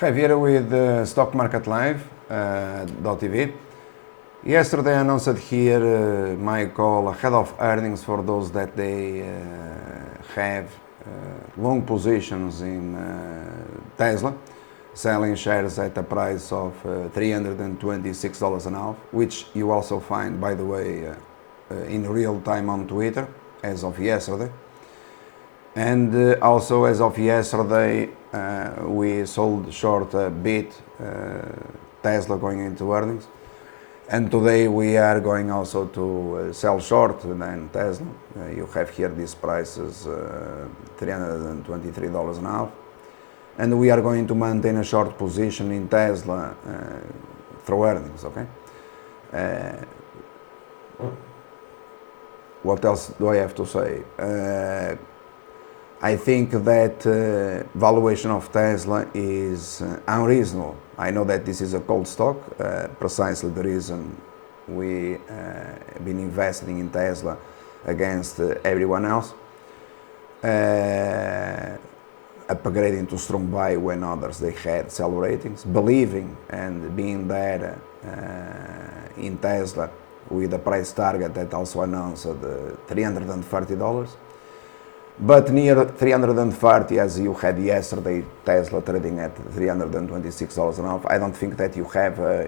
Hi, Vieira with Stock Market Live .tv. Yesterday I announced here my call ahead of earnings for those that they have long positions in Tesla, selling shares at a price of $326 an hour, which you also find, by the way, in real time on Twitter as of yesterday. And also as of yesterday, we sold short a bit Tesla going into earnings. And today we are going also to sell short then Tesla. You have here these prices, $323 an hour. And we are going to maintain a short position in Tesla through earnings, okay? What else do I have to say? I think that valuation of Tesla is unreasonable. I know that this is a cold stock, precisely the reason we have been investing in Tesla against everyone else, upgrading to strong buy when others they had sell ratings, believing and being there in Tesla with a price target that also announced $330. But near 330, as you had yesterday, Tesla trading at $326 an hour, I don't think that you have a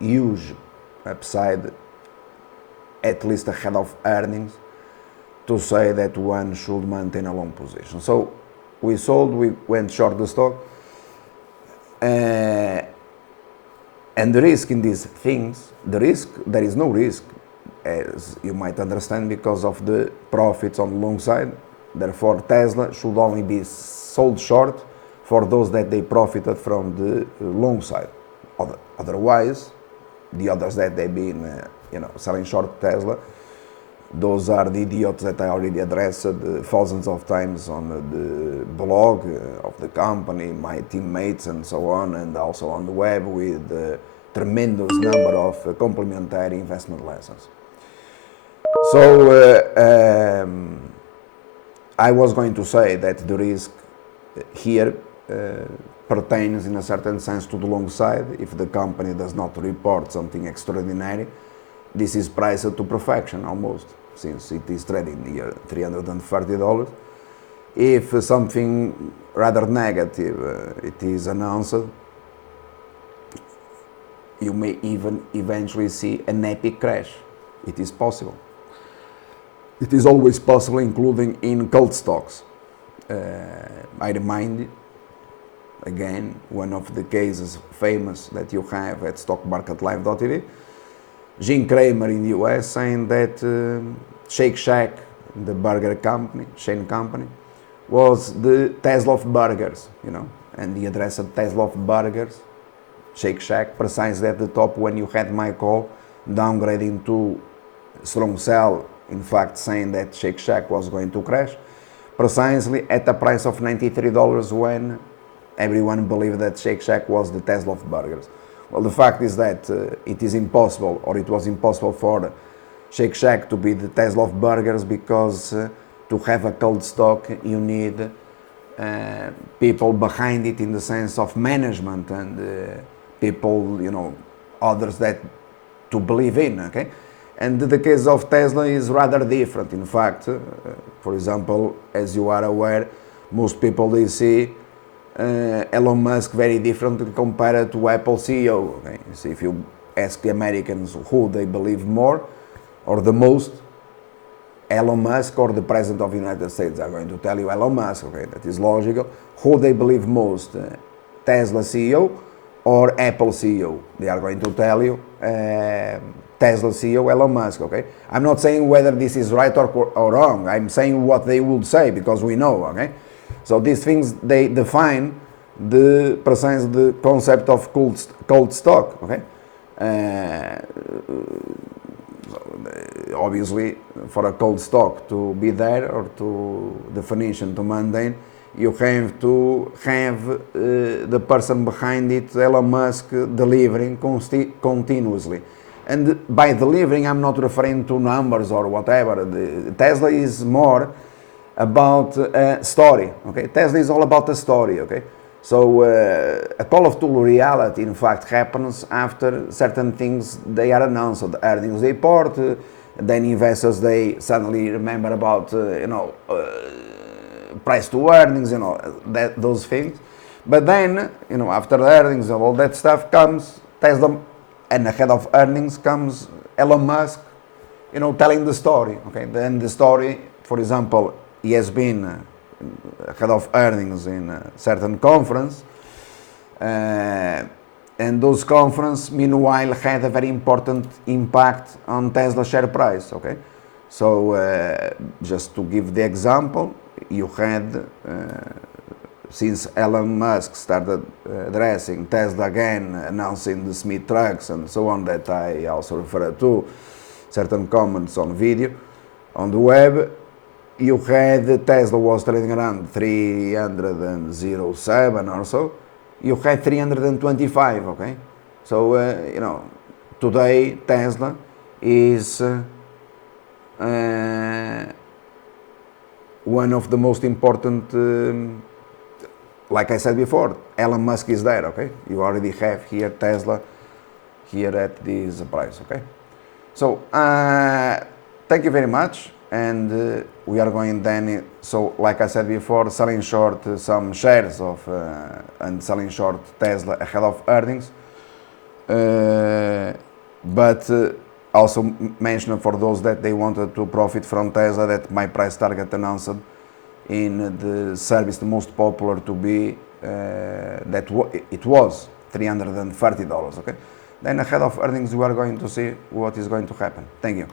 huge upside, at least ahead of earnings, to say that one should maintain a long position. So we sold, we went short the stock, and the risk in these things, there is no risk, as you might understand, because of the profits on the long side. Therefore, Tesla should only be sold short for those that they profited from the long side. Otherwise, the others that they've been, selling short Tesla, those are the idiots that I already addressed thousands of times on the blog of the company, my teammates and so on, and also on the web with a tremendous number of complementary investment lessons. So, I was going to say that the risk here pertains in a certain sense to the long side. If the company does not report something extraordinary, this is priced to perfection almost, since it is trading near $330. If something rather negative it is announced, you may even eventually see an epic crash. It is possible. It is always possible, including in cold stocks. I remind you, again, one of the cases famous that you have at stockmarketlive.tv, Jim Cramer in the US saying that Shake Shack, the burger company, chain company, was the Tesla of burgers, and he addressed Tesla of burgers, Shake Shack, precisely at the top when you had my call downgrading to strong sell, in fact saying that Shake Shack was going to crash, precisely at a price of $93 when everyone believed that Shake Shack was the Tesla of burgers. Well, the fact is that it is impossible, or it was impossible for Shake Shack to be the Tesla of burgers, because to have a cold stock you need people behind it, in the sense of management and people, others that to believe in, okay? And the case of Tesla is rather different. In fact, for example, as you are aware, most people they see Elon Musk very differently compared to Apple CEO. Okay? So if you ask the Americans who they believe more or the most, Elon Musk or the President of the United States are going to tell you Elon Musk. Okay, that is logical. Who they believe most, Tesla CEO or Apple CEO? They are going to tell you Tesla CEO Elon Musk, okay? I'm not saying whether this is right or wrong. I'm saying what they would say, because we know, okay? So these things, they define the concept of cold stock, okay? Obviously, for a cold stock to be there, or to definition to maintain, you have to have the person behind it, Elon Musk, delivering continuously. And by delivering, I'm not referring to numbers or whatever. Tesla is more about a story, okay? Tesla is all about a story, okay? So a call of to reality, in fact, happens after certain things they are announced. So the earnings report, then investors they suddenly remember about price to earnings, those things. But then after the earnings and all that stuff comes Tesla, and ahead of earnings comes Elon Musk, telling the story. Okay, then the story, for example, he has been ahead of earnings in a certain conference, and those conference meanwhile had a very important impact on Tesla share price. Okay, so just to give the example, you had since Elon Musk started addressing Tesla again, announcing the Smith trucks and so on, that I also referred to, certain comments on video, on the web, you had Tesla was trading around 307 or so, you had 325, okay? So, today Tesla is one of the most important, like I said before, Elon Musk is there, okay? You already have here Tesla here at this price, okay? So, thank you very much, and we are going then, so like I said before, selling short some shares of, and selling short Tesla ahead of earnings, but also mention for those that they wanted to profit from Tesla that my price target announced in the service the most popular to be it was $330, okay? Then ahead of earnings we are going to see what is going to happen. Thank you.